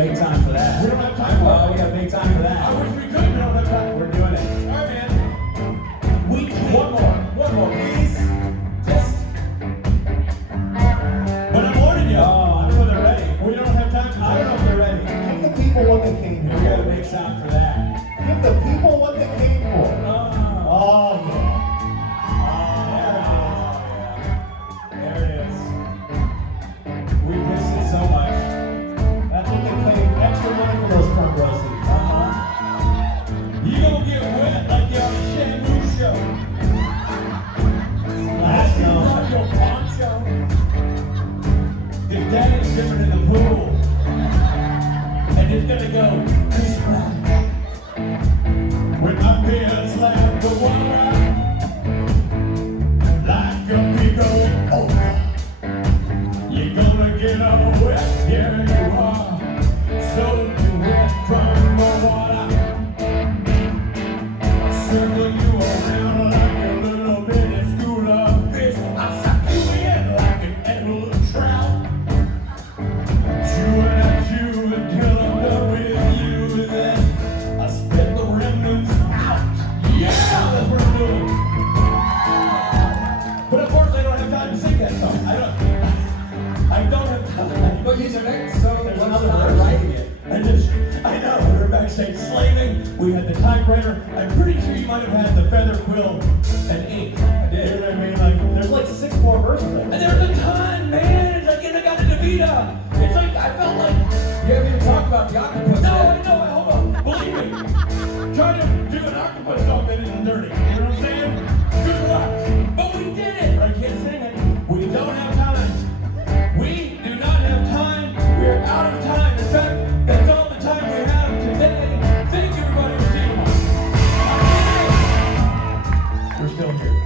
make time for that. We don't have time for Oh, it. we gotta make time for that. I wish we could, we don't have time. We're doing it. All right, man. One more, please. Just. But I'm warning you. Oh, I don't know if they're ready. We don't have time. I don't know if they're ready. Give the people what they came We here gotta for. make time for that. Give the people what they came for. Oh, Oh, yeah. there it is. We missed it so much. That's what they paid extra money for those front row seats. You gonna get wet like you're on a shampoo show. Last You year. brought your poncho. His daddy's swimming in the pool. And it's gonna go splash. When my peers slap the water like a big old oak. You're gonna get all wet, here you are. Soaking wet from the water. Circle you around like a little bitty school of fish. I suck you in like an edible trout. Chewing at you until I'm done with you. And then I spit the remnants out. Yeah, that's what I'm doing. But unfortunately, I don't have time to sing that song. I don't have time. But you said so there's What's another the word verse? writing it. I know, we were backstage slaving, we had the typewriter, I'm pretty sure you might have had the feather quill and ink. I did. You know what I mean? Like, There's like 6 more verses. and there's a ton, man! It's like, and I got a Davida! It's like, I felt like, You haven't even talked about the octopus no, yet. I know, hold on, believe me. Trying to do an octopus song that isn't dirty, you know what I'm saying? Good luck. But we did it! I can't sing it. We don't have time. We do not have time. We're out of time. In fact, that's all the time we have today. Thank you, everybody, for seeing us. We're still here.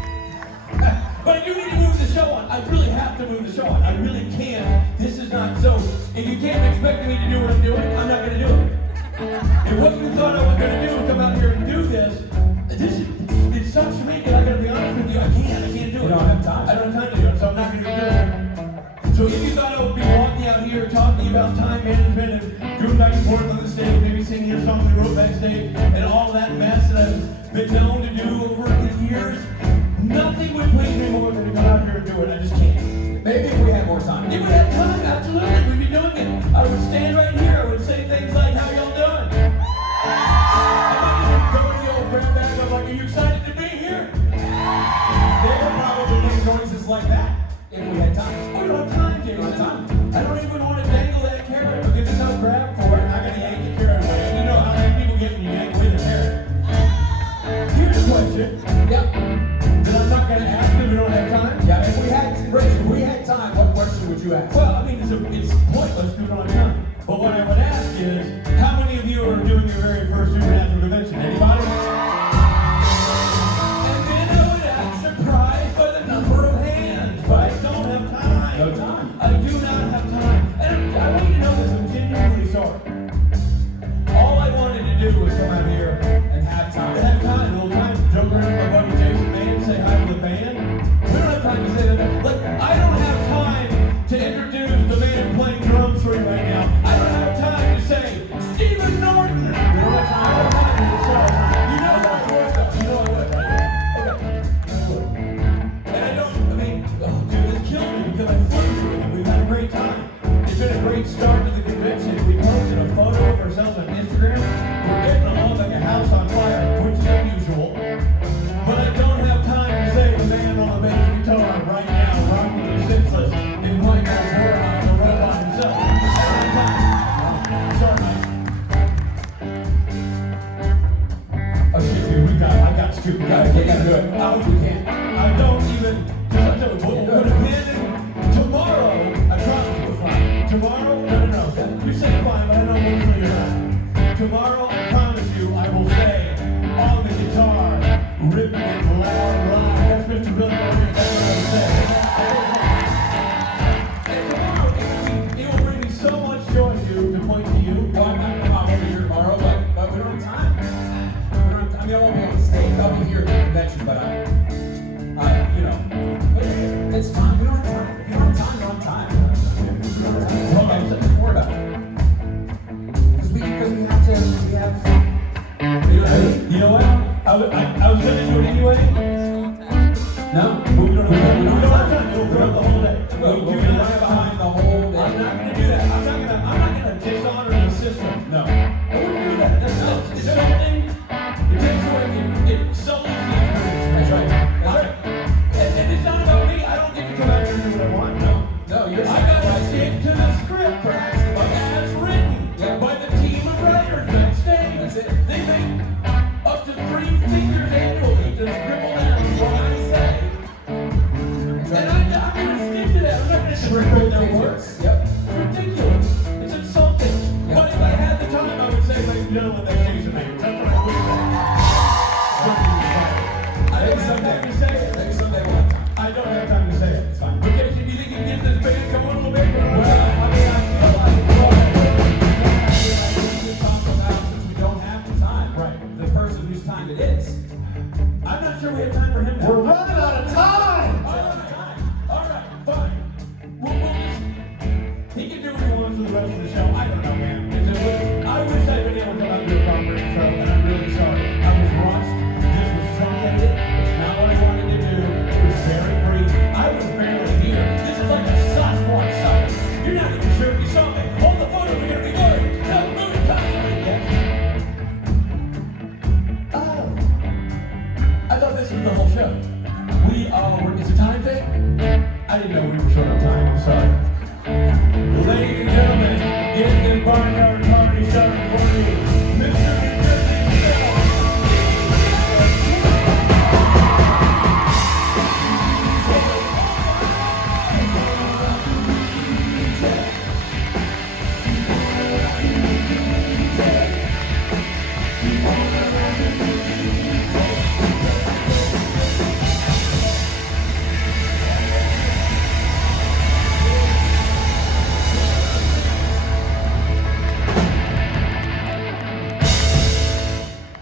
But I do need to move the show on. I really have to move the show on. I really can't. This is not so. If you can't expect me to do what I'm doing, I'm not going to do it. If what you thought I was going to do is come out here and do this, it sucks for me, because I got to be honest with you, I can't do it. You don't have time. I don't have time to do it, so I'm not going to do it. So if you thought I would be walking out here talking about time management and doing back and forth on the stage, maybe singing a song we wrote backstage, and all that mess that I've been known to do over the years, nothing would please me more than to come out here and do it. I just can't. Maybe if we had more time. If we had time, absolutely, we'd be doing it. I would stand right here, I would say things like, how y'all doing? I might even go to the old grandback, I'm like, are you excited to be here? They would probably make noises like that if we had time. We don't have time, Jason. We don't have time. I don't even want to dangle that carrot because there's no grab for it. I gotta yank the carrot away. And you know how many people get when you yank away the carrot. Here's a question Yep. that I'm not gonna ask if we don't have time. Yeah, if we had time, what question would you ask? Well, I mean, it's pointless because we don't have time. But what I would ask is, how many of you are doing your very first supernatural convention? Anybody? And then I would act surprised by the number of hands, but I don't have time. No time. I do not have time. And I want you to know this, I'm genuinely sorry. All I wanted to do was come out here And have time. and have time, a little time to joke around with my buddy Jason Mann, say hi to the band. We don't have time to say that. Like, I don't have time to introduce the man playing drums for you right now. I don't have time to say, Stephen Norton. We don't have time. I don't have time to say, you know I would, though. You know I would, right? Okay. I would. And I don't, I mean, oh, dude, this kills me because I flew through it and we've had a great time. It's been a great start to the convention. We posted a photo of ourselves on Instagram. We're getting along like a house on fire, which is unusual. But I don't have time to say the man on the bass guitar right now, rocking you senseless, is Michael Boran, the robot himself. I don't have time. Sorry, Mike. Oh shit, dude, I got scoop. We gotta do it. I hope we can. I don't even. We'll put a pin in. Tomorrow, I promise you, fine. Tomorrow, no. You say fine, but I know mostly you're not. Tomorrow, I promise you, I will say on the guitar, ripping it loud, live. That's Mr. Billy Maria. That's what I would say. And tomorrow, it will bring me so much joy, dude, to point to you. Well, I'm not gonna come over here tomorrow, but we don't have time. We don't have time. I mean, I won't be on stage. I'll be here at the convention, but it's fine. We don't have time. If you don't have time, you don't have time. We don't have time. Okay, so don't worry about it. I was going to do it anyway. No? We don't have time. We'll throw it the whole day. We'll be right behind the whole day. I'm not going to do that. I'm not going to dishonor the system. No. I wouldn't do that. It's something. It takes away. It sullies the experience. That's right. That's right. And it's not about me. I don't get to come out here and do what I want. No. No, you're I gotta stick to the script, perhaps, as written by the team of writers backstage. That's it. They make up to 3 figures annually to scribble down what I say. And I'm gonna stick to that. I'm not gonna scribble their words. Yep. It's ridiculous. It's insulting. But if I had the time, I would say, ladies and gentlemen, that's Jason Mayer. That's what I would say. I don't have time to say it. Maybe someday we'll have time. I don't have time to say it. It's fine. Okay, so do you think you can get this band going a little bit? Since we don't have the time, Right. the person whose time it is. I'm not sure we have time for him now. We're running out of time! All right, fine. We'll just, he can do what he wants for the rest of the show. I don't know, man. I wish I'd been able to come out and do a proper intro, and I'm really sorry. I was rushed. This was truncated. It's not what I wanted to do. It was very brief. I was barely here. This is like a Sasquatch sighting. You're not even sure if you saw me. All the photos are going to be blurry. Now the movie constantly. Oh. I thought this was the whole show. It's a time thing? I didn't know we were short on time. I'm sorry. Ladies and gentlemen, get in Barnyard Comedy starting for me, Mr. New Jersey himself.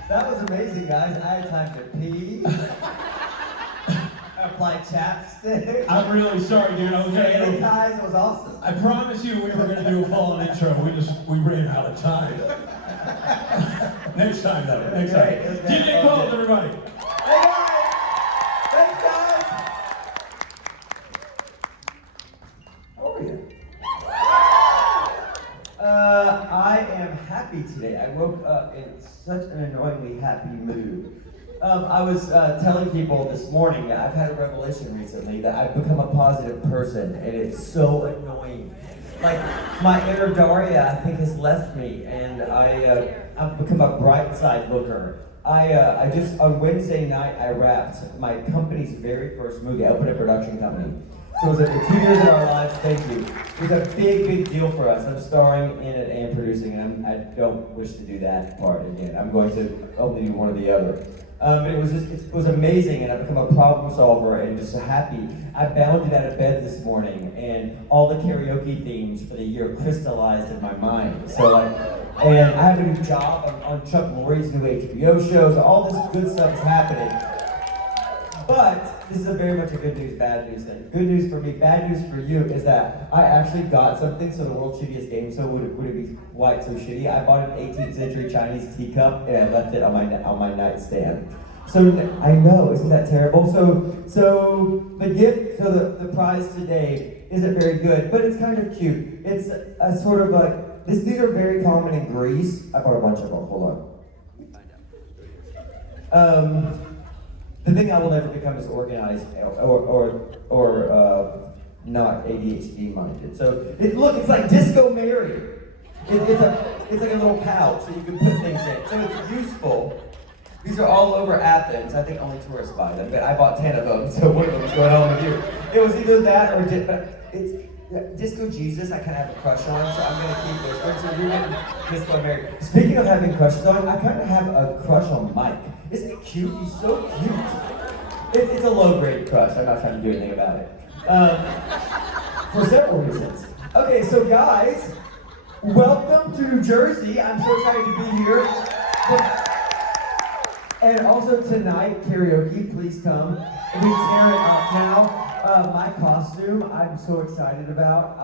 That was amazing, guys. I had time to pee, apply chapstick, I'm really sorry, dude. I was going to sanitize. It was awesome. I promise you we were going to do a full-on intro. We ran out of time. Next time, though. Next time. Great. It was great. DJ Qualls, everybody. Hey guys! Thanks, guys! How are you? I am happy today. I woke up in such an annoyingly happy mood. I was telling people this morning that I've had a revelation recently that I've become a positive person, and it's so annoying. Like, my inner Daria, I think, has left me, and I've become a bright side looker. I just, on Wednesday night, I wrapped my company's very first movie. I opened a production company. So it was like the 2 years of our lives, thank you. It was a big, big deal for us. I'm starring in it and producing, and I don't wish to do that part again. I'm going to only do one or the other. But it was amazing, and I've become a problem solver and just happy. I bounded out of bed this morning, and all the karaoke themes for the year crystallized in my mind. And I have a new job on Chuck Lorre's new HBO shows. All this good stuff is happening. But this is very much a good news, bad news thing. Good news for me, bad news for you is that I actually got something. So the world's shittiest game show would it be quite so shitty? I bought an 18th century Chinese teacup and I left it on my nightstand. So I know, isn't that terrible? So the prize today isn't very good, but it's kind of cute. It's a sort of like these are very common in Greece. I bought a bunch of them. Hold on. The thing I will never become is organized or not ADHD minded. So look, it's like Disco Mary. It's like a little pouch that you can put things in. So it's useful. These are all over Athens. I think only tourists buy them, but I bought 10 of them. So one of them is going home with you. It was either that or it's Disco Jesus. I kind of have a crush on, so I'm gonna keep this one. So you're getting Disco Mary. Speaking of having crushes on, I kind of have a crush on Mike. Isn't it cute? He's so cute. It's a low-grade crush. I'm not trying to do anything about it. For several reasons. Okay, so guys, welcome to New Jersey. I'm so excited to be here. And also tonight, karaoke, please come. We tear it up now. My costume, I'm so excited about.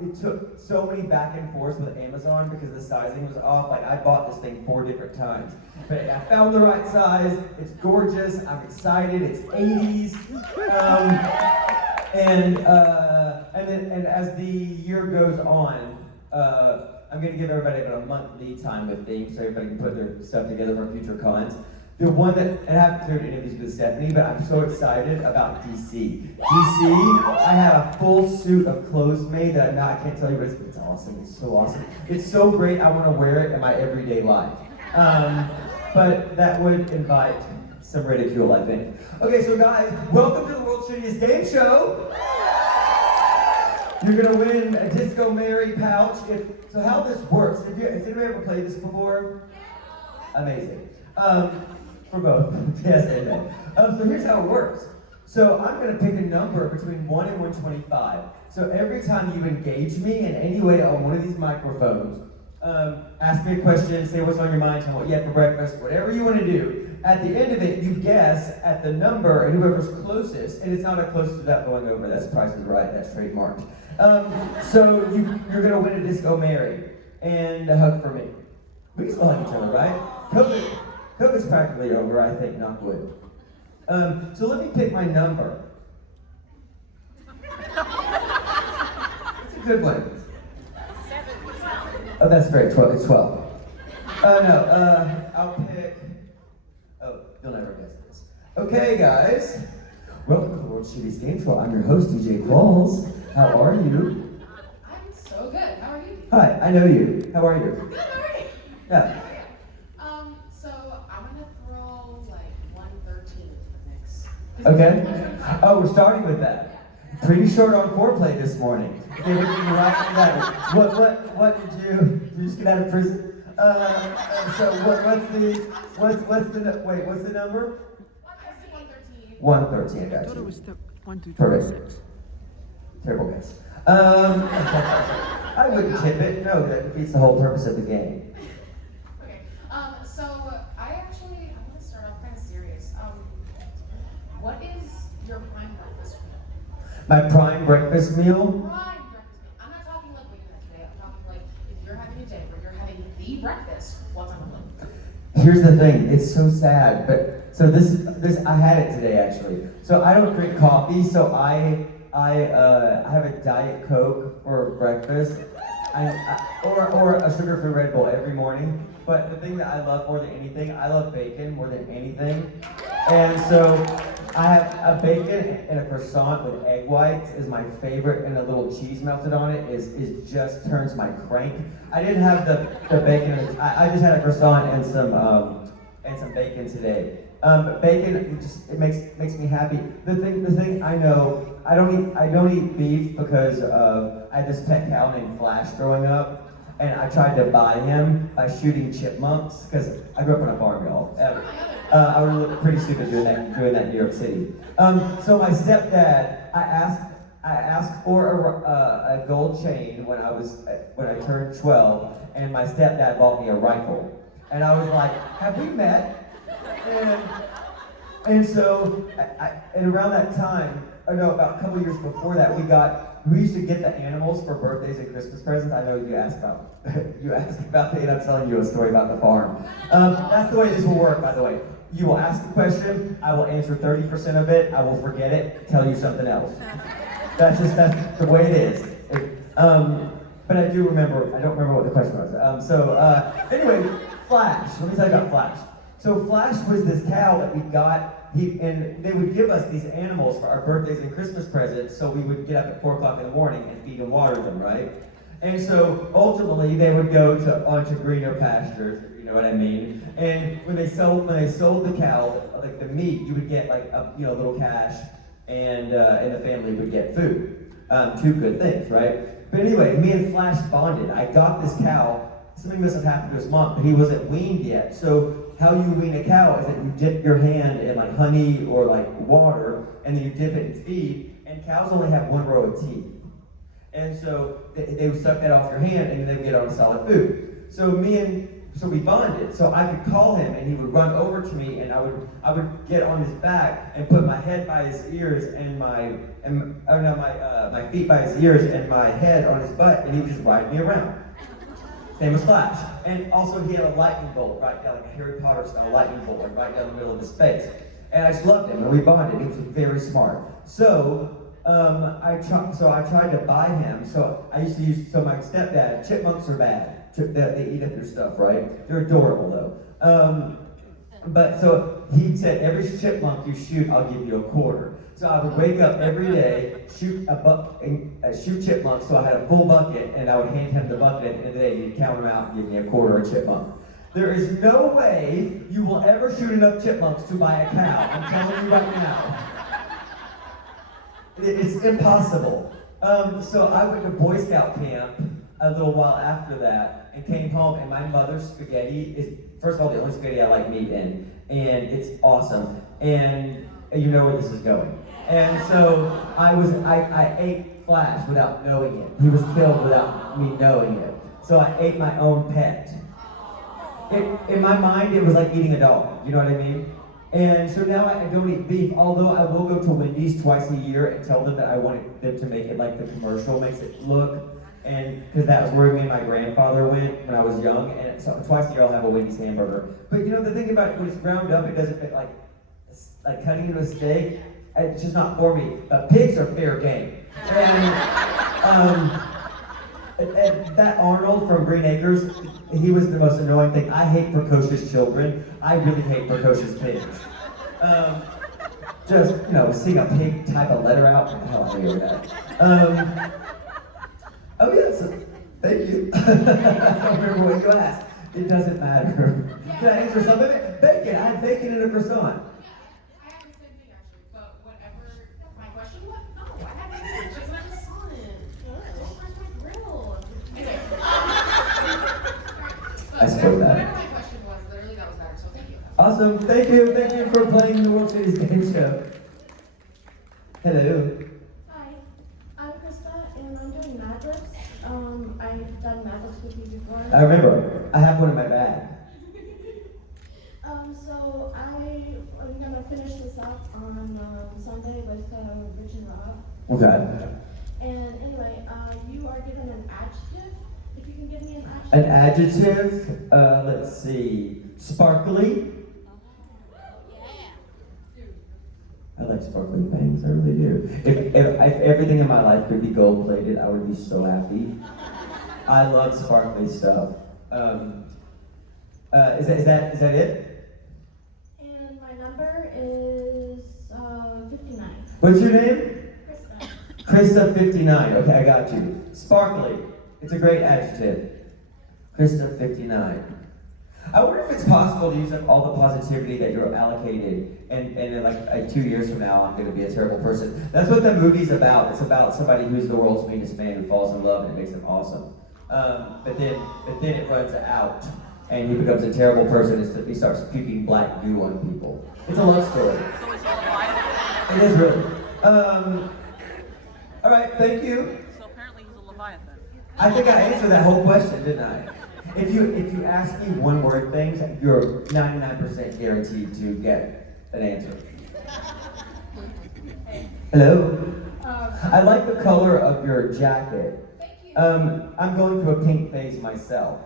it took so many back and forth with Amazon because the sizing was off. Like I bought this thing 4 different times, but I found the right size. It's gorgeous. I'm excited. It's 80s, and as the year goes on, I'm going to give everybody about a month lead time with things so everybody can put their stuff together for future cons. The one that, and I haven't cleared any of these with Stephanie, but I'm so excited about DC. DC, I have a full suit of clothes made that I can't tell you, but it's awesome. It's so awesome. It's so great, I want to wear it in my everyday life. But that would invite some ridicule, I think. Okay, so guys, welcome to the World's Shittiest Game Show. You're gonna win a Disco Mary pouch. So how this works, has anybody ever played this before? Amazing. For both, yes and no. So here's how it works. So I'm gonna pick a number between 1 and 125. So every time you engage me in any way on one of these microphones, ask me a question, say what's on your mind, tell me what you had for breakfast, whatever you wanna do. At the end of it, you guess at the number, and whoever's closest, and it's not a closest without going over, that's Price is Right, that's trademarked. So you're gonna win a Disco Mary, and a hug for me. We can still hug each other, right? COVID's practically over, I think, knock wood. So let me pick my number. It's a good one. Oh, that's great, 12, it's 12. I'll pick, you'll never guess this. Okay, guys, welcome to the World's Shittiest Game Show. I'm your host, DJ Qualls. How are you? I'm so good. How are you? Hi, I know you. How are you? Good, how are you? Yeah. So I'm gonna throw like 113 into the mix. Okay. Oh, we're starting with that. Pretty short on foreplay this morning. Okay, we're getting right on that. What did you just get out of prison? So what's the number? 113. 113, I got you. Perfect. Terrible guess. I wouldn't tip it. No, that defeats the whole purpose of the game. Okay. So I want to start off kind of serious. What is your prime breakfast meal? My prime breakfast meal? Prime breakfast meal. I'm not talking like what you had today. I'm talking like if you're having a day where you're having the breakfast, what's on the plate? Here's the thing, it's so sad, but so this I had it today actually. So I don't drink coffee, so I have a Diet Coke for breakfast, or a sugar-free Red Bull every morning. But the thing that I love more than anything, I love bacon more than anything, and so I have a bacon and a croissant with egg whites is my favorite, and a little cheese melted on it is just turns my crank. I didn't have the bacon. I just had a croissant and some bacon today. But bacon it makes me happy. The thing I know I don't eat beef because I had this pet cow named Flash growing up. And I tried to buy him by shooting chipmunks, because I grew up on a farm, y'all. I would look pretty stupid doing that in New York City. So my stepdad, I asked for a gold chain when I turned 12, and my stepdad bought me a rifle. And I was like, have we met? And so, and around that time, about a couple years before that, we used to get the animals for birthdays and Christmas presents. I know you asked about it, and I'm telling you a story about the farm. That's the way this will work, by the way. You will ask a question, I will answer 30% of it, I will forget it, tell you something else. That's the way it is. But I don't remember what the question was. Anyway, Flash, let me tell you about Flash. So Flash was this cow that we got, and they would give us these animals for our birthdays and Christmas presents, so we would get up at 4 o'clock in the morning and feed and water them, right? And so ultimately they would go onto greener pastures, if you know what I mean. And when they sold the cow, like the meat, you would get like a little cash, and the family would get food. 2 good things, right? But anyway, me and Flash bonded. I got this cow. Something must have happened to his mom, but he wasn't weaned yet. So how you wean a cow is that you dip your hand in like honey or like water, and then you dip it in feed, and cows only have 1 row of teeth. And so they would suck that off your hand, and then they would get on solid food. So me and so we bonded. So I could call him and he would run over to me and I would get on his back and put my head by his ears and my feet by his ears and my head on his butt and he would just ride me around. Name was Flash. And also he had a lightning bolt right down, like a Harry Potter style lightning bolt, like right down the middle of his face. And I just loved him and we bonded. He was very smart. So I tried to buy him. So I used to use, so my stepdad, chipmunks are bad. They eat up your stuff, right? They're adorable though. But so he said, every chipmunk you shoot, I'll give you $0.25. So I would wake up every day, shoot chipmunks, so I had a full bucket, and I would hand him the bucket at the end of the day. He'd count them out and give me $0.25 a chipmunk. There is no way you will ever shoot enough chipmunks to buy a cow. I'm telling you right now. It's impossible. So I went to Boy Scout camp a little while after that and came home, and my mother's spaghetti is, first of all, the only spaghetti I like meat in, and it's awesome. And you know where this is going. And so I ate Flash without knowing it. He was killed without me knowing it. So I ate my own pet. In my mind, it was like eating a dog. You know what I mean? And so now I don't eat beef, although I will go to Wendy's twice a year and tell them that I wanted them to make it like the commercial makes it look. And because that was where me and my grandfather went when I was young. And so twice a year I'll have a Wendy's hamburger. But you know, the thing about it, when it's ground up, it doesn't fit like cutting into a steak. It's just not for me. Pigs are fair game. And that Arnold from Green Acres, he was the most annoying thing. I hate precocious children. I really hate precocious pigs. Just, you know, seeing a pig type a letter out, hell, I hate that. Oh yes, thank you. I don't remember what you asked. It doesn't matter. Can I answer some of it? Bacon. I had bacon in a croissant. I suppose that. Whatever my question was, literally that was better, so thank you. Awesome, thank you for playing the World Series game show. Hello. Hi, I'm Krista and I'm doing Mad Libs. I've done Mad Libs with you before. I remember, I have one in my bag. So I'm gonna finish this up on Sunday with Rich and Rob. Okay. And anyway, you are given an adjective. If you can give me an adjective. An adjective, let's see, sparkly. I like sparkly things, I really do. If everything in my life could be gold plated, I would be so happy. I love sparkly stuff. Is that it? And my number is 59. What's your name? Krista. Krista 59. Okay, I got you. Sparkly. It's a great adjective. Krista 59. I wonder if it's possible to use up all the positivity that you're allocated, and in like 2 years from now, I'm going to be a terrible person. That's what the movie's about. It's about somebody who's the world's meanest man who falls in love and it makes him awesome. But then it runs out, and he becomes a terrible person. He starts puking black goo on people. It's a love story. So it's a Leviathan? It is really. All right, thank you. So apparently he's a Leviathan. I think I answered that whole question, didn't I? If you ask me one word things, you're 99% guaranteed to get an answer. Hello? I like the color of your jacket. Thank you. I'm going through a pink phase myself.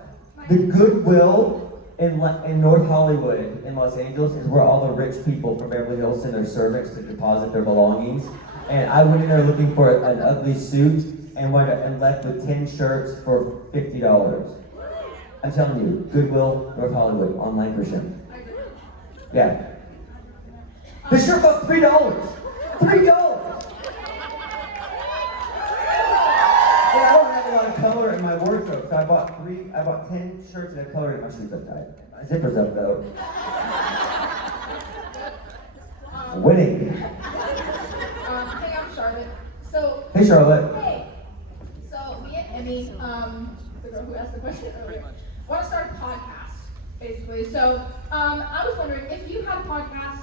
The Goodwill in North Hollywood in Los Angeles is where all the rich people from Beverly Hills send their servants to deposit their belongings. And I went in there looking for an ugly suit and left with 10 shirts for $50. I'm telling you, Goodwill, North Hollywood, on Lankershim. Yeah. The shirt cost $3. $3! And I don't have a lot of color in my wardrobe, so I bought 10 shirts and a color in my shoes up tight. My zipper's up though. Winning. Hey, I'm Charlotte. So, Hey Charlotte. hey. So, me and Emmy, the girl who asked the question earlier, want to start a podcast, basically. So, I was wondering, if you had a podcast,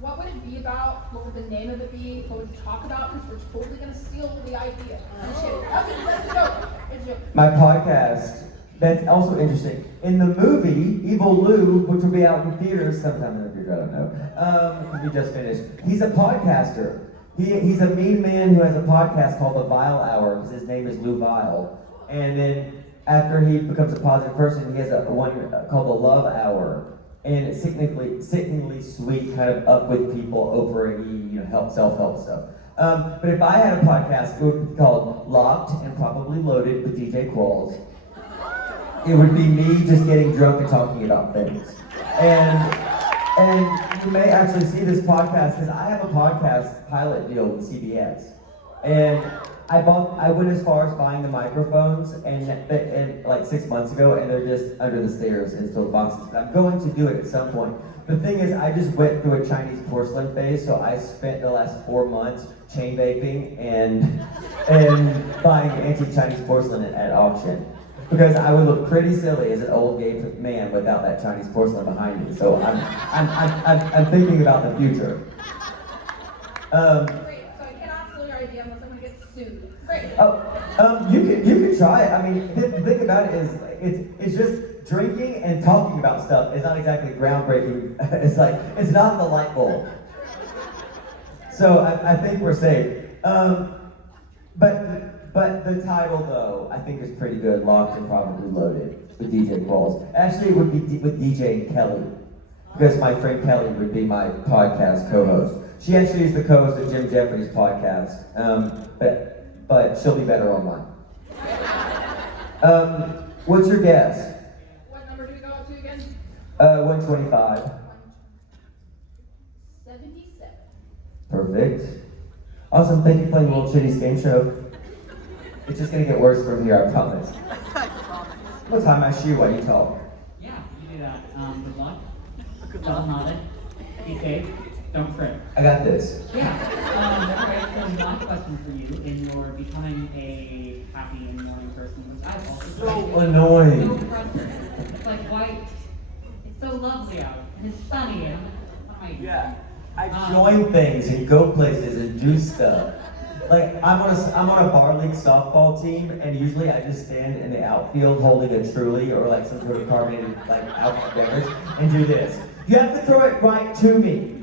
what would it be about? What would the name of it be? What would you talk about? Because we're totally going to steal the idea. I'm kidding. That's a joke. It's a joke. My podcast That's also interesting. In the movie, Evil Lou, which will be out in theaters sometime in the future, I don't know. We just finished. He's a podcaster. He's a mean man who has a podcast called The Vile Hour, because his name is Lou Vile. And then after he becomes a positive person, he has one called The Love Hour. And it's sickeningly sweet, kind of up with people, Oprah-y, self-help stuff. But if I had a podcast, it would be called Locked and Probably Loaded with DJ Qualls. It would be me just getting drunk and talking about things. And you may actually see this podcast, because I have a podcast pilot deal with CBS. And I went as far as buying the microphones and like 6 months ago, and they're just under the stairs in still boxes. But I'm going to do it at some point. The thing is, I just went through a Chinese porcelain phase, so I spent the last 4 months chain vaping and buying antique Chinese porcelain at auction. Because I would look pretty silly as an old gay man without that Chinese porcelain behind me. So I'm thinking about the future. Great. So I cannot steal your idea unless I'm gonna get sued. Great. You can try it. I mean, the thing about it is, it's just drinking and talking about stuff. It's not exactly groundbreaking. It's not the light bulb. So I think we're safe. But the title, though, I think is pretty good. Locked and Probably Loaded with DJ Qualls. Actually, it would be with DJ Kelly, because my friend Kelly would be my podcast co-host. She actually is the co-host of Jim Jeffries' podcast, but she'll be better on mine. What's your guess? What number do we go up to again? 125. 77. Perfect. Awesome. Thank you for playing Little Chitty's game show. It's just gonna get worse from here, I promise. I'm gonna tie my shoe while you talk. Yeah, you do that. Good luck. Double knotted. Be safe. Don't trip. I got this. Yeah. Alright, so my question for you, in your becoming a happy and morning person, which I've also So annoying. so frustrating. It's like white. It's so lovely out. And it's sunny and Yeah. I join things and go places and do stuff. Like I'm on a bar league softball team, and usually I just stand in the outfield holding a Truly or like some sort of carbonated like alcohol beverage and do this. You have to throw it right to me.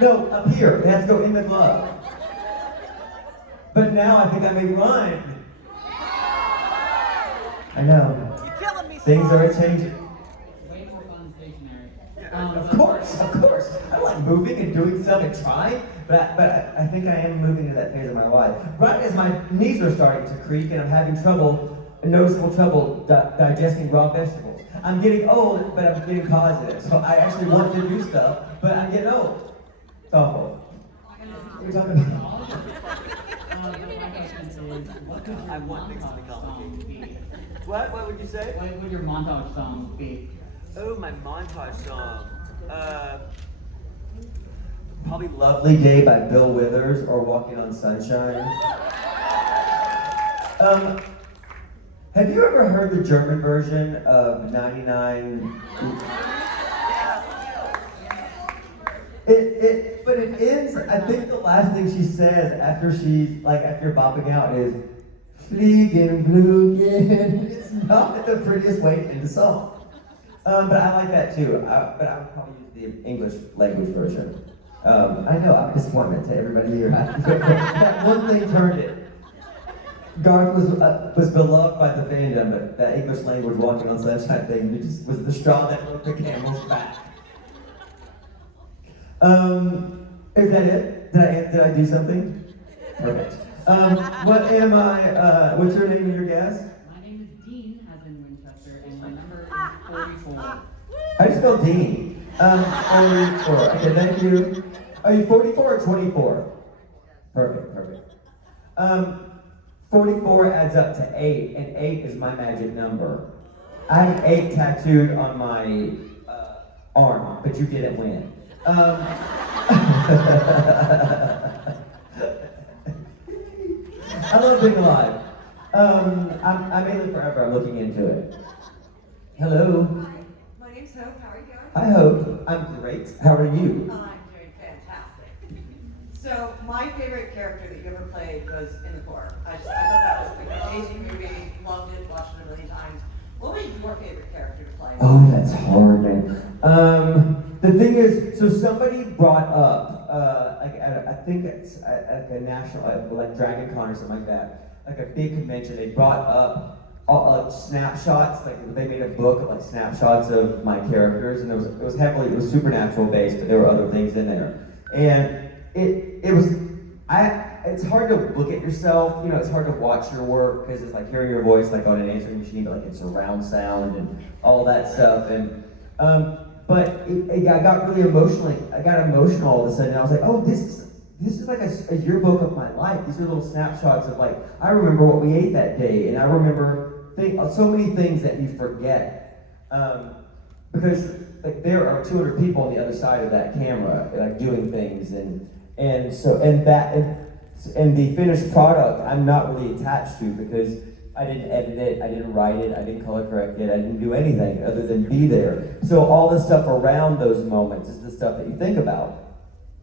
No, up here. It has to go in the glove. But now I think I may run. I know. You're killing me, Things Spark. are changing. way more fun stationary. Of course. I like moving and doing stuff and trying, but I think I am moving to that phase of my life. Right as my knees are starting to creak and I'm having noticeable trouble digesting raw vegetables. I'm getting old, but I'm getting positive. So I actually want to do stuff, but I'm getting old. It's awful. What are you talking about? My question is, what would your I want things to be montage song be? What would you say? What would your montage song be? Oh, my montage song. Probably Lovely Day by Bill Withers or Walking on Sunshine. Have you ever heard the German version of 99? But it ends, I think the last thing she says after you're bopping out is, Fliegen, Flugen. It's not the prettiest way to end the song. But I like that too. But I would probably use the English language version. I know, I'm a disappointment to everybody here. That one thing turned it. Garth was beloved by the fandom, but that English language Walking on Sunshine thing was the straw that broke the camel's back. Is that it? Did I do something? Perfect. What am I? What's your name and your guess? My name is Dean, as in Winchester, and my number is 44. How do you spell Dean? 44. Okay, thank you. Are you 44 or 24? Perfect. 44 adds up to 8, and 8 is my magic number. I have an 8 tattooed on my arm, but you didn't win. I love being alive. I may live forever. I'm looking into it. Hello. Hi, my name's Hope. How are you doing? Hi, Hope. I'm great. How are you? I'm doing fantastic. So my favorite character that you ever played was in the core. I thought that was like an amazing movie. Loved it. Watched it a million times. What was your favorite character to play? Oh, that's hard, man. The thing is, so somebody brought up, I think it's at a national, like Dragon Con or something like that, like a big convention. They brought up snapshots, like they made a book of like snapshots of my characters, and it was supernatural based, but there were other things in there, and it's hard to look at yourself, you know, it's hard to watch your work because it's like hearing your voice like on an answering machine, but like it's surround sound and all that stuff. And but I got really emotional. I got emotional all of a sudden. And I was like, oh, this is like a yearbook of my life. These are little snapshots of like, I remember what we ate that day, and I remember so many things that you forget. Because like there are 200 people on the other side of that camera, like doing things, and the finished product I'm not really attached to because I didn't edit it, I didn't write it, I didn't color correct it, I didn't do anything other than be there. So all the stuff around those moments is the stuff that you think about.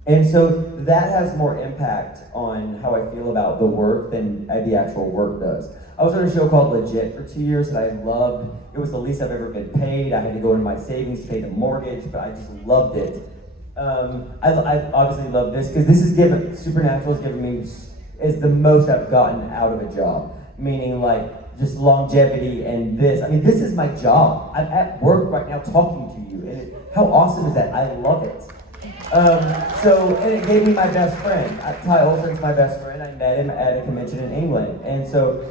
And so that has more impact on how I feel about the work than the actual work does. I was on a show called Legit for 2 years that I loved. It was the least I've ever been paid. I had to go into my savings to pay the mortgage, but I just loved it. I obviously love this because Supernatural has given me is the most I've gotten out of a job. Meaning like just longevity and this. I mean, this is my job. I'm at work right now talking to you, and how awesome is that? I love it. And it gave me my best friend. Ty Olsen's my best friend. I met him at a convention in England, and so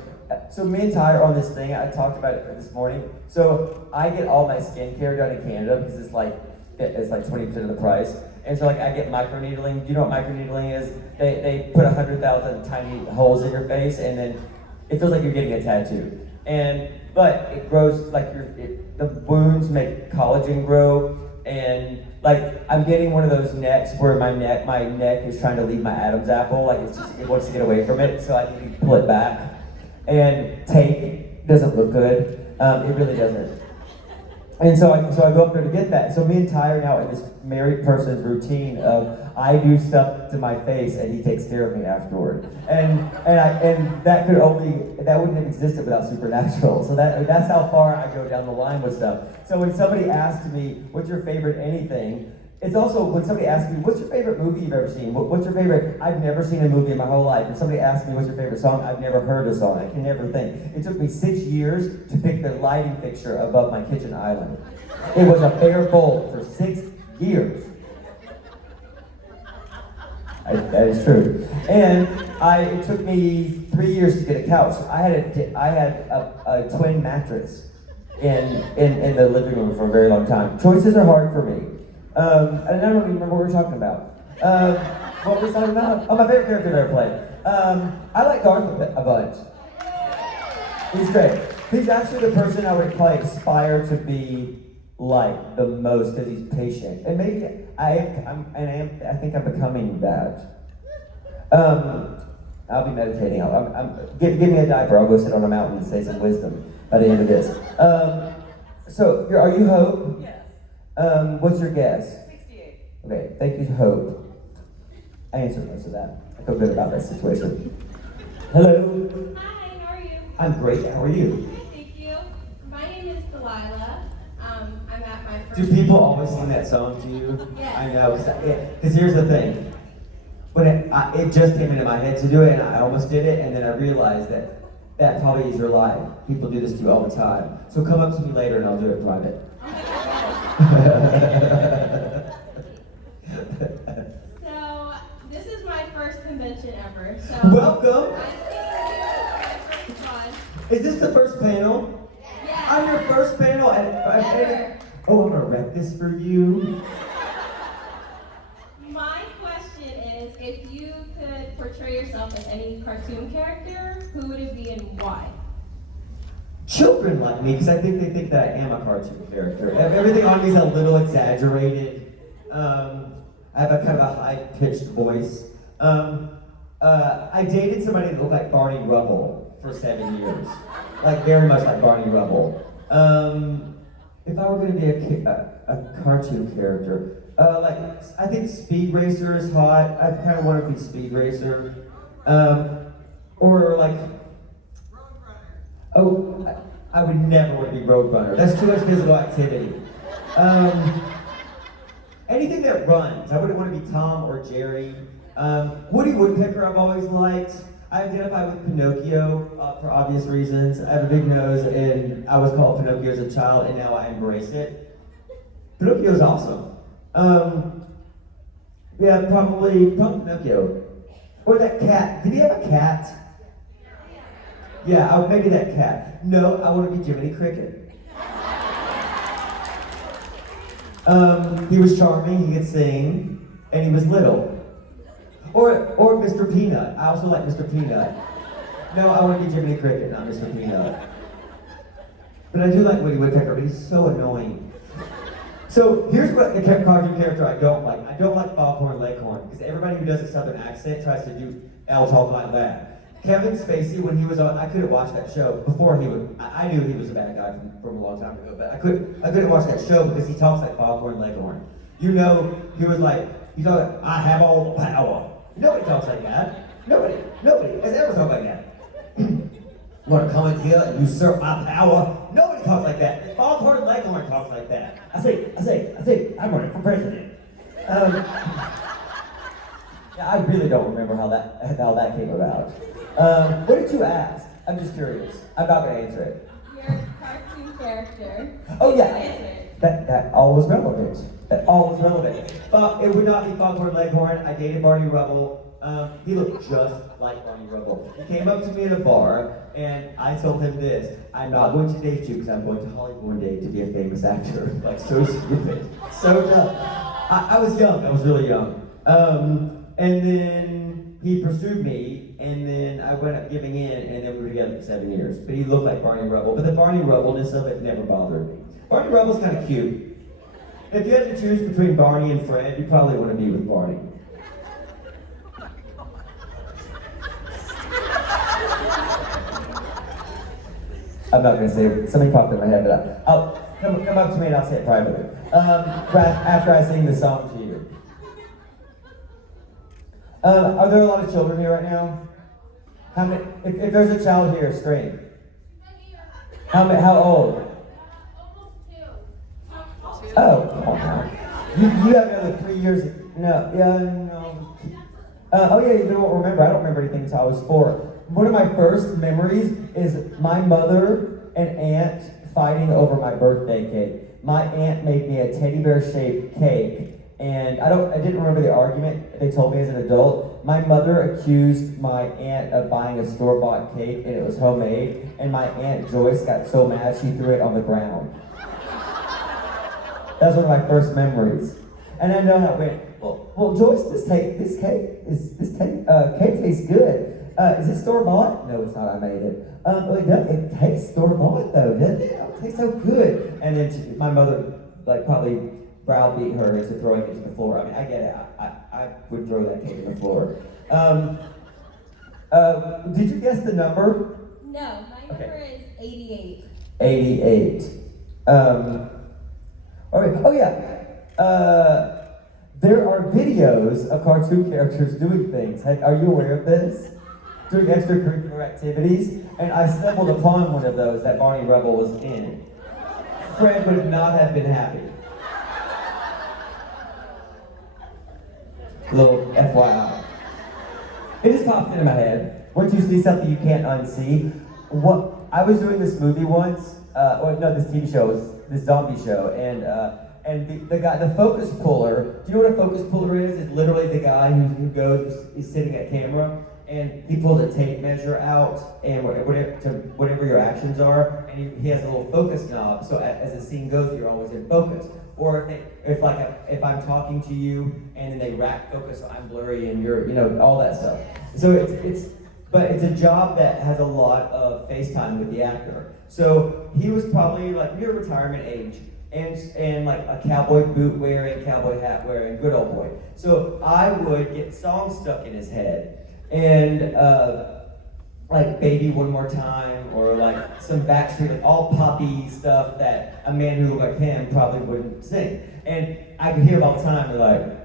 me and Ty are on this thing. I talked about it this morning. So I get all my skincare done in Canada because it's like 20% of the price. And so like I get microneedling. Do you know what microneedling is? They put 100,000 tiny holes in your face, and then it feels like you're getting a tattoo. But it grows like the wounds make collagen grow, and like I'm getting one of those necks where my neck is trying to leave my Adam's apple. Like it wants to get away from it, so I need to pull it back. And tape doesn't look good. It really doesn't. And so I go up there to get that. So me and Ty are now in this married person's routine of I do stuff to my face and he takes care of me afterward. And that wouldn't have existed without Supernatural. So that's how far I go down the line with stuff. So when somebody asks me, what's your favorite anything? It's also when somebody asks me, what's your favorite movie you've ever seen? What's your favorite? I've never seen a movie in my whole life. When somebody asks me, what's your favorite song? I've never heard a song. I can never think. It took me 6 years to pick the lighting fixture above my kitchen island. It was a bare bowl for 6 years. That is true. And it took me 3 years to get a couch. I had a twin mattress in the living room for a very long time. Choices are hard for me. And I don't even remember what we were talking about. What were we talking about? Oh, my favorite character I've ever played. I like Garth a bunch. He's great. He's actually the person I would probably aspire to be like the most because he's patient. And maybe I think I'm becoming that. I'll be meditating. Give me a diaper. I'll go sit on a mountain and say some wisdom by the end of this. So, are you Hope? Yes. What's your guess? 68. Okay, thank you, Hope. I answered most of that. I feel good about that situation. Hello. Hi, how are you? I'm great. How are you? Good, thank you. My name is Delilah. I'm at my first. Do people always sing that song to you? Yes. I know. Because here's the thing. When it just came into my head to do it, and I almost did it, and then I realized that probably is your life. People do this to you all the time. So come up to me later, and I'll do it private. So, this is my first convention ever. So Welcome. I'm seeing you for the first one. Is this the first panel? Yeah. I'm your first panel, Ever. oh, I'm gonna wreck this for you. My question is, if you could portray yourself as any cartoon character, who would it be and why? Children like me because I think they think that I am a cartoon character. Everything on me is a little exaggerated. I have a kind of a high-pitched voice. I dated somebody that looked like Barney Rubble for 7 years, like very much like Barney Rubble. If I were going to be a cartoon character, Like, I think Speed Racer is hot. I kind of want to be Speed Racer. Or like, oh, I would never want to be Roadrunner. That's too much physical activity. Anything that runs. I wouldn't want to be Tom or Jerry. Woody Woodpecker I've always liked. I identify with Pinocchio for obvious reasons. I have a big nose and I was called Pinocchio as a child and now I embrace it. Pinocchio's awesome. Yeah, probably Pinocchio. Or that cat. Did he have a cat? Yeah, maybe that cat. No, I want to be Jiminy Cricket. He was charming, he could sing, and he was little. Or Mr. Peanut. I also like Mr. Peanut. No, I want to be Jiminy Cricket, not Mr. Peanut. But I do like Woody Woodpecker, but he's so annoying. So here's what the cartoon character I don't like. I don't like Foghorn Leghorn, because everybody who does a southern accent tries to do L talk like that. Kevin Spacey, when he was on, I couldn't watch that show before he was. I knew he was a bad guy from a long time ago, but I couldn't watch that show because he talks like Foghorn Leghorn. You know, he was like, he's like, I have all the power. Nobody talks like that. Nobody has ever talked like that. You want to come in here and usurp my power? Nobody talks like that. Foghorn Leghorn talks like that. I say, I'm running for president. Yeah, I really don't remember how that came about. What did you ask? I'm just curious. I'm not gonna answer it. Your cartoon character. Oh yeah, Answer it. that all was relevant. That all was relevant. But it would not be Foghorn Leghorn. I dated Barney Rubble. He looked just like Barney Rubble. He came up to me at a bar, and I told him this: I'm not going to date you because I'm going to Hollywood one day to be a famous actor. Like, so stupid, so dumb. I was young. I was really young. And then he pursued me, and then I went up giving in, and then we were together for 7 years. But he looked like Barney Rubble, but the Barney Rubble-ness of it never bothered me. Barney Rubble's kind of cute. If you had to choose between Barney and Fred, you probably want to be with Barney. I'm not going to say it. Something popped in my head, but I'll come up to me and I'll say it privately. After I sing the song to you. Are there a lot of children here right now? How many? If there's a child here, scream. How old? Oh, come on now. You have another 3 years. No, yeah, no. Oh yeah, you don't remember. I don't remember anything until I was 4. One of my first memories is my mother and aunt fighting over my birthday cake. My aunt made me a teddy bear shaped cake. And I didn't remember the argument they told me as an adult. My mother accused my aunt of buying a store-bought cake and it was homemade. And my Aunt Joyce got so mad she threw it on the ground. That's one of my first memories. And I know how it went. Well, Joyce, this cake tastes good. Is it store-bought? No, it's not. I made it. It tastes store-bought though, doesn't it? It tastes so good. And then my mother, probably browbeat her into throwing it to the floor. I mean, I get it. I would throw that cake to the floor. Did you guess the number? No, my number is 88. 88. All right. Oh yeah. There are videos of cartoon characters doing things. Are you aware of this? Doing extracurricular activities, and I stumbled upon one of those that Barney Rubble was in. Fred would not have been happy. Little FYI. It just popped into my head. Once you see something you can't unsee. I was doing this movie once, this TV show, this zombie show, and the guy, the focus puller. Do you know what a focus puller is? It's literally the guy who is sitting at camera, and he pulls a tape measure out, and whatever your actions are, and he has a little focus knob, so as the scene goes, you're always in focus. Or if I'm talking to you, and then they rack focus, so I'm blurry, and you're, all that stuff. So it's a job that has a lot of FaceTime with the actor. So he was probably near retirement age, and like a cowboy boot wearing, cowboy hat wearing, good old boy. So I would get songs stuck in his head, and like Baby One More Time, or like some Backstreet, like all poppy stuff that a man who looked like him probably wouldn't sing. And I could hear it all the time, they're like,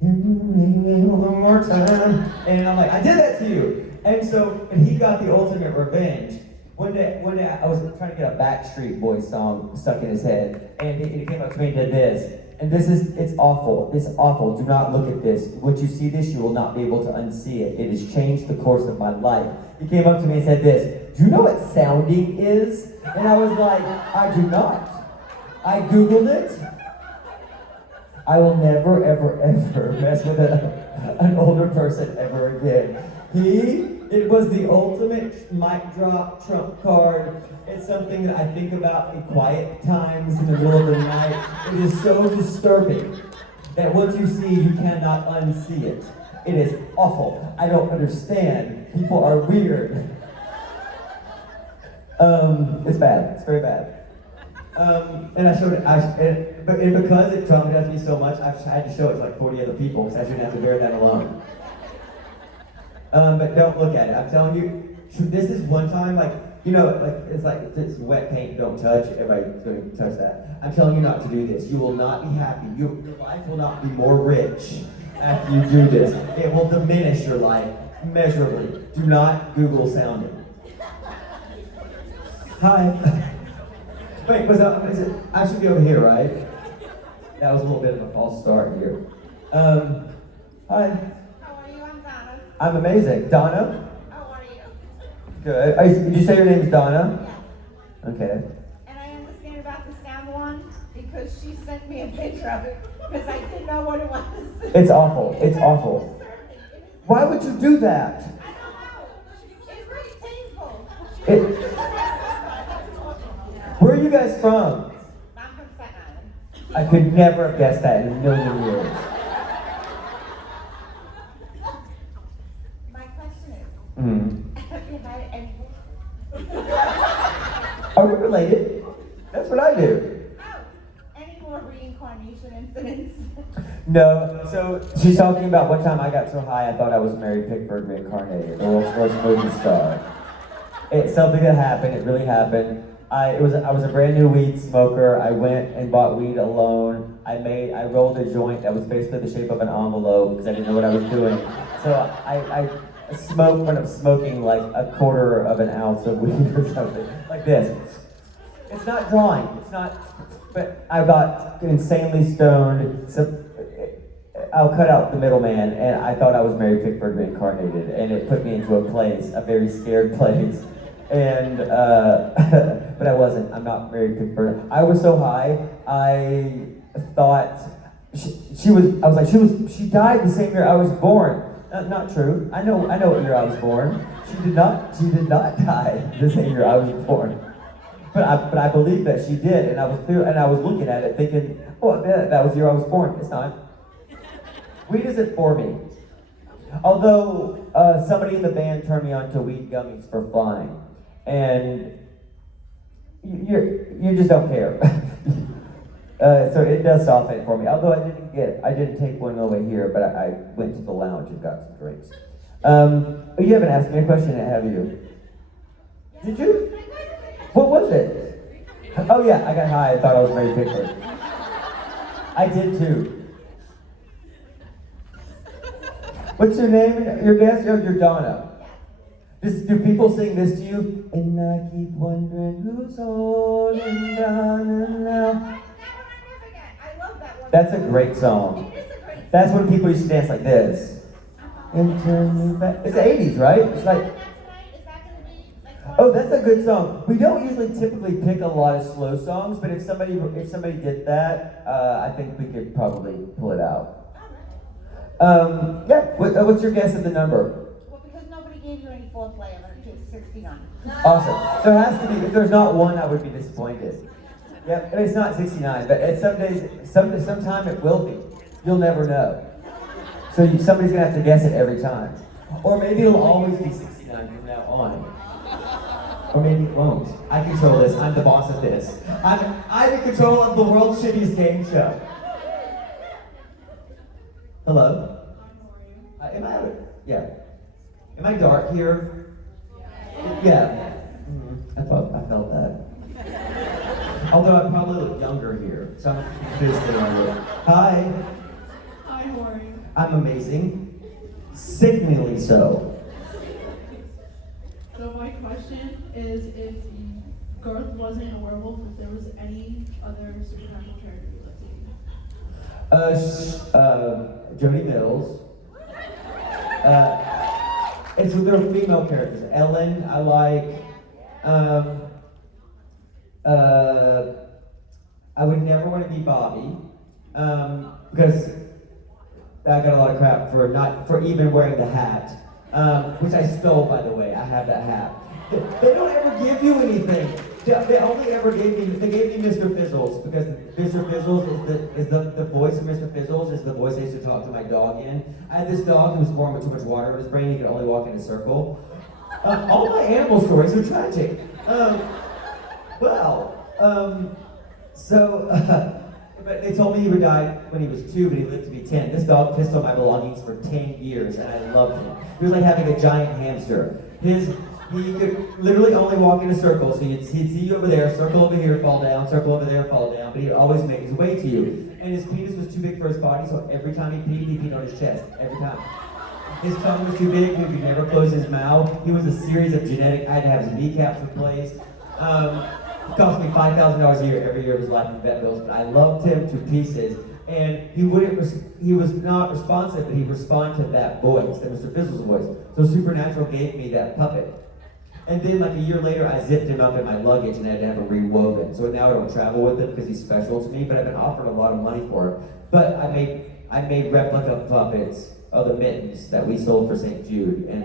one more time. And I'm like, I did that to you. And so, and he got the ultimate revenge. One day I was trying to get a Backstreet Boys song stuck in his head, and he came up to me and did this. And it's awful. It's awful. Do not look at this. Once you see this, you will not be able to unsee it. It has changed the course of my life. He came up to me and said this, do you know what sounding is? And I was like, I do not. I Googled it. I will never, ever, ever mess with an older person ever again. It was the ultimate mic drop trump card. It's something that I think about in quiet times in the middle of the night. It is so disturbing that once you see, you cannot unsee it. It is awful. I don't understand. People are weird. It's bad. It's very bad. And I showed it, but because it traumatized me so much, I've had to show it to like 40 other people because I shouldn't have to bear that alone. But don't look at it. I'm telling you, this is one time, like, you know, like it's like it's wet paint, don't touch. Everybody's going to touch that. I'm telling you not to do this. You will not be happy. Your life will not be more rich after you do this. It will diminish your life immeasurably. Do not Google sounding. Hi. Wait, I should be over here, right? That was a little bit of a false start here. Hi. How are you? I'm Donna. I'm amazing. Donna? How are you? Good. Did you say your name's Donna? Yeah. Okay. And I understand about the sound one because she sent me a picture of it because I didn't know what it was. It's awful. It's awful. Why would you do that? I don't know. It's really painful. Where are you guys from? I'm from Staten Island. I could never have guessed that in a million years. My question is, Mm-hmm. have you had any... Are we related? That's what I do. Oh, any more reincarnation incidents? No, so she's talking about one time I got so high I thought I was Mary Pickford reincarnated, the world's first movie star. It's something that happened, it really happened. I was a brand new weed smoker. I went and bought weed alone. I rolled a joint that was basically the shape of an envelope because I didn't know what I was doing. So I smoked when I'm smoking like a quarter of an ounce of weed or something, like this. It's not drawing, it's not, but I got insanely stoned. So I'll cut out the middleman, and I thought I was Mary Pickford reincarnated, and it put me into a place, a very scared place. And, but I wasn't. I'm not Mary Pickford. I was so high, I thought she died the same year I was born. Not true. I know what year I was born. She did not die the same year I was born. But I believe that she did, and I was looking at it thinking, oh, that was the year I was born. It's not. Weed isn't for me. Although somebody in the band turned me on to weed gummies for fun. And you just don't care. So it does soften it for me. Although I didn't take one all the way here, but I went to the lounge and got some drinks. You haven't asked me a question yet, have you? Did you? What was it? Oh yeah, I got high. I thought I was Mary Pickford. I did too. What's your name? Your guess? Oh, you're Donna. Do people sing this to you? And I keep wondering who's holding Donna now. That one I never get. I love that one. That's a great song. It is a great song. That's when people used to dance like this. And turn me back. It's the 80s, right? It's like, Is that gonna be like oh, that's a good song. We don't usually typically pick a lot of slow songs, but if somebody did that, I think we could probably pull it out. Yeah. What's your guess at the number? Well, because nobody gave you any foreplay, I'm gonna give 69. Awesome. There has to be. If there's not one, I would be disappointed. Yep. I mean, it's not 69, but at some days, sometime it will be. You'll never know. So somebody's gonna have to guess it every time, or maybe it'll always be 69 from now on. Or maybe it won't. I control this. I'm the boss of this. I'm in control of the world's shittiest game show. Hello? Am I out of, yeah. Am I dark here? Yeah. I felt that. Although I probably look younger here, so I'm confused that I look. Hi. Hi, how are you? I'm amazing. Sickeningly so. So my question is, if Garth wasn't a werewolf, if there was any other supernatural character you'd like to see? Jody Mills. They're female characters. Ellen, I like. I would never want to be Bobby, because I got a lot of crap for even wearing the hat, which I stole, by the way. I have that hat. They don't ever give you anything. They only ever gave me Mr. Fizzles, because Mr. Fizzles is the voice of Mr. Fizzles is the voice I used to talk to my dog in. I had this dog who was born with too much water in his brain. He could only walk in a circle. All my animal stories are tragic. But they told me he would die when he was 2, but he lived to be 10. This dog pissed on my belongings for 10 years, and I loved him. He was like having a giant hamster. He could literally only walk in a circle, so he'd see you over there, circle over here, fall down, circle over there, fall down, but he'd always make his way to you. And his penis was too big for his body, so every time he peed on his chest, every time. His tongue was too big, he could never close his mouth. He was a series of I had to have his kneecaps replaced. It cost me $5,000 a year every year of his life in vet bills, but I loved him to pieces. And he was not responsive, but he'd respond to that voice, that Mr. Fizzle's voice. So Supernatural gave me that puppet. And then like a year later, I zipped him up in my luggage and I had to have it rewoven. So now I don't travel with him because he's special to me, but I've been offered a lot of money for him. But I made replica puppets of the mittens that we sold for St. Jude, and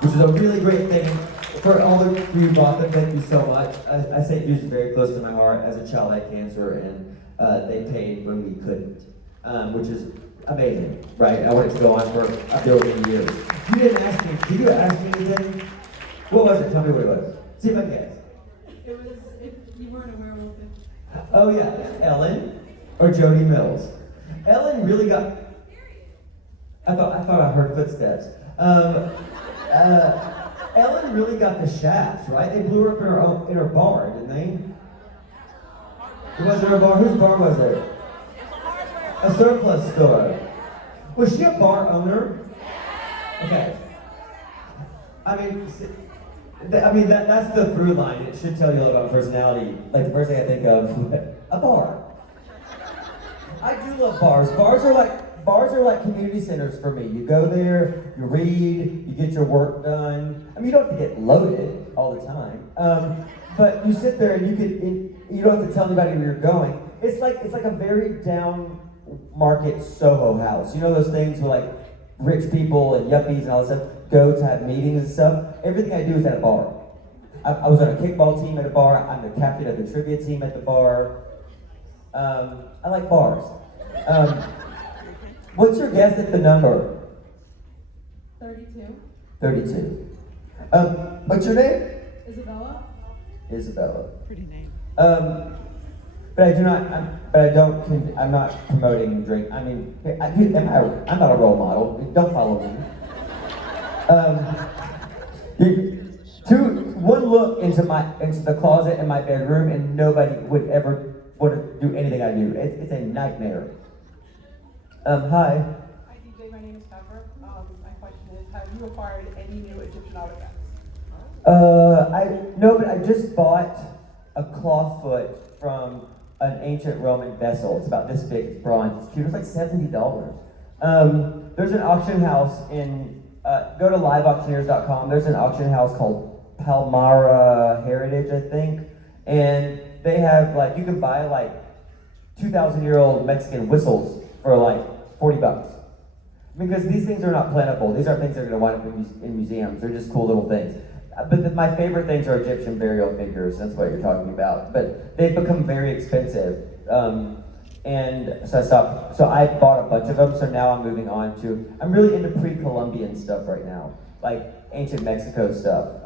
which is a really great thing. For all of you who bought them, thank you so much. St. Jude's very close to my heart. As a child, I had cancer, and they paid when we couldn't, which is amazing, right? I wanted to go on for a billion years. You didn't ask me. Did you ask me anything? What was it? Tell me what it was. See if I can guess. It was if you weren't a werewolf. Oh yeah, Ellen or Jody Mills. Ellen really got. I thought I heard footsteps. Ellen really got the shafts, right? They blew her up in her bar, didn't they? It wasn't her bar. Whose bar was it? A surplus store. Was she a bar owner? Okay. That's the through line. It should tell you a lot about personality. Like the first thing I think of, a bar. I do love bars. Bars are like community centers for me. You go there, you read, you get your work done. I mean, you don't have to get loaded all the time, but you sit there and you don't have to tell anybody where you're going. It's like a very down market Soho house. You know those things where like rich people and yuppies and all that stuff go to have meetings and stuff. Everything I do is at a bar. I was on a kickball team at a bar. I'm the captain of the trivia team at the bar. I like bars. What's your guess at the number? 32. 32. What's your name? Isabella. Isabella. Pretty name. I'm not promoting drink. I mean, I'm not a role model. Don't follow me. One look into the closet in my bedroom, and nobody would ever want to do anything I do. It's a nightmare. Hi. Hi DJ, my name is Pepper. My question is, have you acquired any new Egyptian artifacts? No, but I just bought a clawfoot from an ancient Roman vessel. It's about this big, it's bronze. It's cute. It was like $70. There's an auction house in, go to liveauctioneers.com. There's an auction house called Palmyra Heritage, I think. And they have you can buy 2,000-year-old Mexican whistles for $40. Because these things are not plentiful. These aren't things that are going to wind up in museums. They're just cool little things. But my favorite things are Egyptian burial figures. That's what you're talking about. But they've become very expensive. And so I stopped. So I bought a bunch of them. So now I'm moving on to, I'm really into pre-Columbian stuff right now. Like ancient Mexico stuff.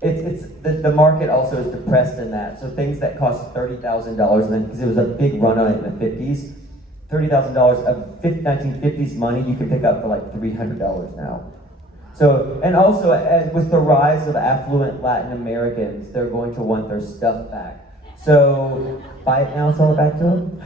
The market also is depressed in that. So things that cost $30,000 then, because it was a big run on it in the 50s, $30,000 of 1950s money you can pick up for $300 now. So, and also as with the rise of affluent Latin Americans, they're going to want their stuff back. So, buy it now, sell it back to them,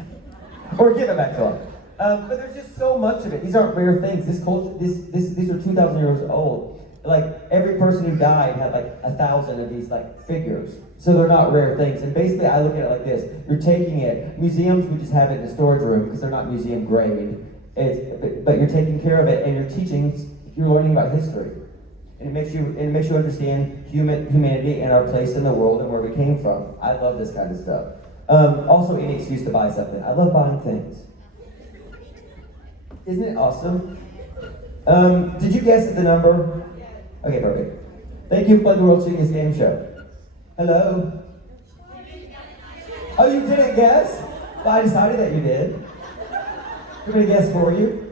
or give it back to them. But there's just so much of it. These aren't rare things. This culture, these are 2,000 years old. Like every person who died had like 1,000 of these like figures. So they're not rare things. And basically, I look at it like this: you're taking it. Museums, we just have it in the storage room because they're not museum grade. But you're taking care of it, and you're teaching. You're learning about history, and it makes you understand humanity and our place in the world and where we came from. I love this kind of stuff. Also, any excuse to buy something. I love buying things. Isn't it awesome? Did you guess the number? Okay, perfect. Thank you for playing the World's Genius Game Show. Hello? Oh, you didn't guess? Well, I decided that you did. I'm gonna guess for you.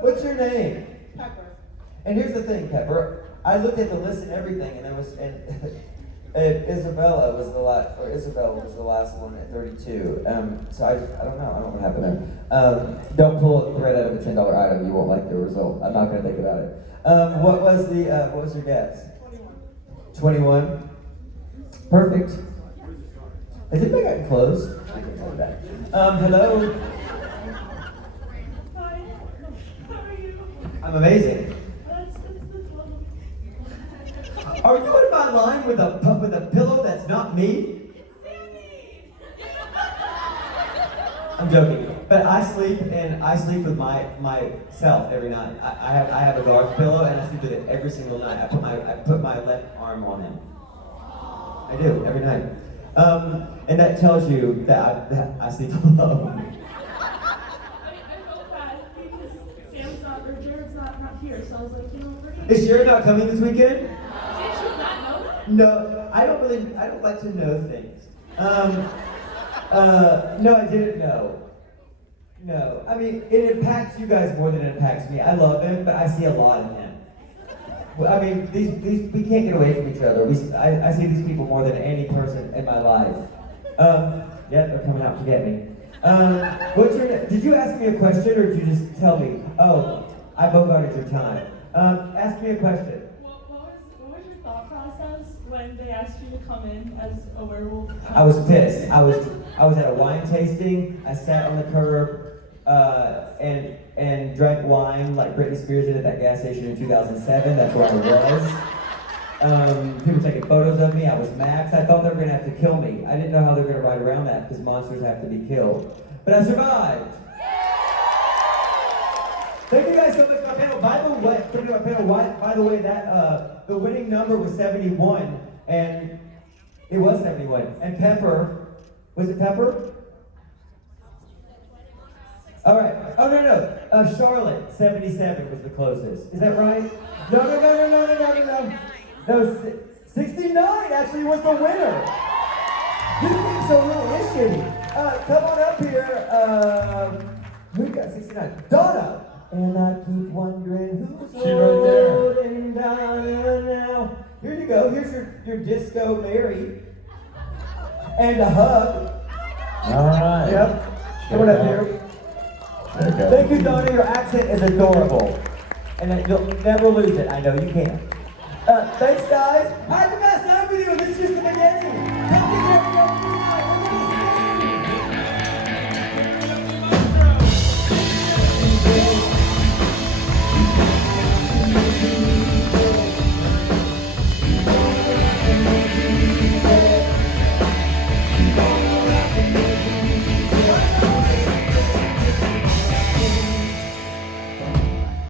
What's your name? Pepper. And here's the thing, Pepper. I looked at the list and everything, and Isabella was the last one at 32. So I don't know what happened there. Don't pull a thread out of a $10 item. You won't like the result. I'm not gonna think about it. What was your guess? 21. Perfect. Has anybody gotten close? I can tell you that. Hello. Hi. How are you? I'm amazing. That's lovely. Are you in my line with a pillow that's not me? I'm joking, but I sleep with myself every night. I have a Garth pillow and I sleep with it every single night. I put my left arm on him. I do every night, and that tells you that I sleep alone. I felt bad because Jared's not here, so I was like, we're gonna. Is Jared not coming this weekend? Did you not know that? No, I don't like to know things. No, I didn't know. No, I mean, it impacts you guys more than it impacts me. I love him, but I see a lot in him. I mean, these we can't get away from each other. I see these people more than any person in my life. Yeah, they're coming out to get me. What's your name? Did you ask me a question or did you just tell me? Oh, I bogarted your time. Ask me a question. What was your thought process when they asked you to come in as a werewolf? I was pissed. I was at a wine tasting. I sat on the curb and drank wine like Britney Spears did at that gas station in 2007. That's where I was. People taking photos of me. I was Max. I thought they were going to have to kill me. I didn't know how they were going to ride around that because monsters have to be killed. But I survived. Thank you guys so much for my panel. By the way, that the winning number was 71, and it was 71. And Pepper, was it Pepper? All right. Oh no. Charlotte, 77 was the closest. Is that right? No. No, 69 actually was the winner. These things are really issue. Come on up here. Who got 69? Donna. And I keep wondering who's holding down now. Here you go. Here's your disco Mary. And a hug. All right. Yep. Come on up here. Thank you, Donna. Your accent is adorable. And you'll never lose it. I know you can. Thanks, guys. I had the best time with you. This is just the beginning.